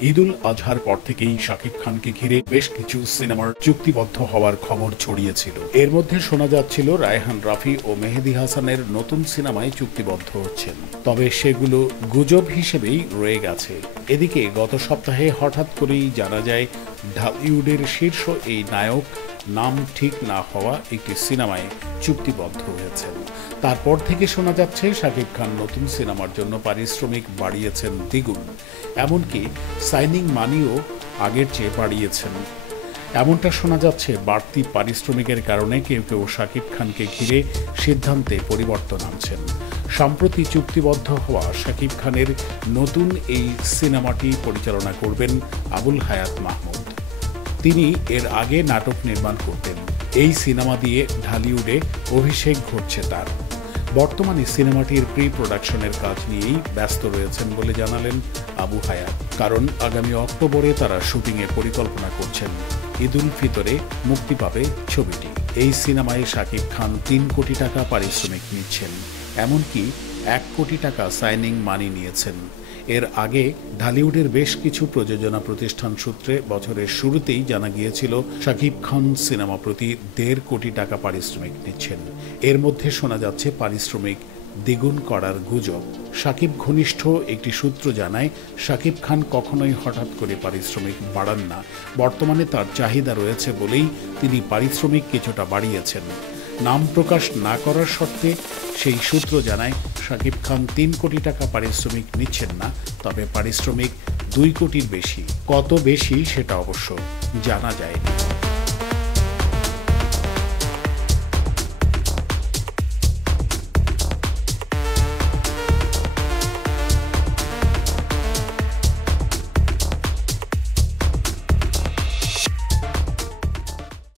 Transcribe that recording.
ঈদুল আজহার পর থেকেই শাকিব খানকে ঘিরে বেশ কিছু সিনেমার চুক্তিবদ্ধ হওয়ার খবর ছড়িয়েছিল। এর মধ্যে শোনা যাচ্ছিল রায়হান রাফি ও মেহেদী হাসানের নতুন সিনেমায় চুক্তিবদ্ধ হচ্ছেন, তবে সেগুলো গুজব হিসেবেই রয়ে গেছে। এদিকে গত সপ্তাহে হঠাৎ করেই জানা যায় ঢালিউডের শীর্ষ এই নায়ক নাম ঠিক না হওয়া একটি সিনেমায় চুক্তিবদ্ধ হয়েছেন। তারপর থেকে শোনা যাচ্ছে শাকিব খান নতুন সিনেমার জন্য পারিশ্রমিক বাড়িয়েছেন দ্বিগুণ, এমনকি সাইনিং মানিও আগের চেয়ে বাড়িয়েছেন। এমনটা শোনা যাচ্ছে বাড়তি পারিশ্রমিকের কারণে কেউ কেউ শাকিব খানকে ঘিরে সিদ্ধান্তে পরিবর্তন আনছেন। সম্প্রতি চুক্তিবদ্ধ হওয়া শাকিব খানের নতুন এই সিনেমাটি পরিচালনা করবেন আবুল হায়াত মাহমুদ। তিনি এর আগে নাটক নির্মাণ করতেন। এই সিনেমা দিয়ে ঢালিউডে অভিষেক ঘটছে তার। বর্তমানে সিনেমাটির প্রি প্রোডাকশনের কাজ নিয়েই ব্যস্ত রয়েছেন বলে জানালেন আবু হায়াত। কারণ আগামী অক্টোবরে তারা শুটিংয়ের পরিকল্পনা করছেন। ঈদুল ফিতরে মুক্তি পাবে ছবিটি। এই সিনেমায় শাকিব খান ৩ কোটি টাকা পারিশ্রমিক নিচ্ছেন, এমনকি ১ কোটি টাকা সাইনিং মানি নিয়েছেন। এর আগে ঢালিউডের বেশ কিছু প্রযোজনা প্রতিষ্ঠান সূত্রে বছরের শুরুতেই জানা গিয়েছিল শাকিব খান সিনেমা প্রতি ১.৫ কোটি টাকা পারিশ্রমিক নিচ্ছেন। এর মধ্যে শোনা যাচ্ছে পারিশ্রমিক দ্বিগুণ করার গুজব। শাকিব ঘনিষ্ঠ একটি সূত্র জানায়, শাকিব খান কখনোই হঠাৎ করে পারিশ্রমিক বাড়ান না। বর্তমানে তার চাহিদা রয়েছে বলেই তিনি পারিশ্রমিক কিছুটা বাড়িয়েছেন। নাম প্রকাশ না করার শর্তে সেই সূত্র জানায়, শাকিব খান ৩ কোটি টাকা পারিশ্রমিক নিচ্ছেন না, তবে পারিশ্রমিক ২ কোটির বেশি। কত বেশি সেটা অবশ্য জানা যায়নি।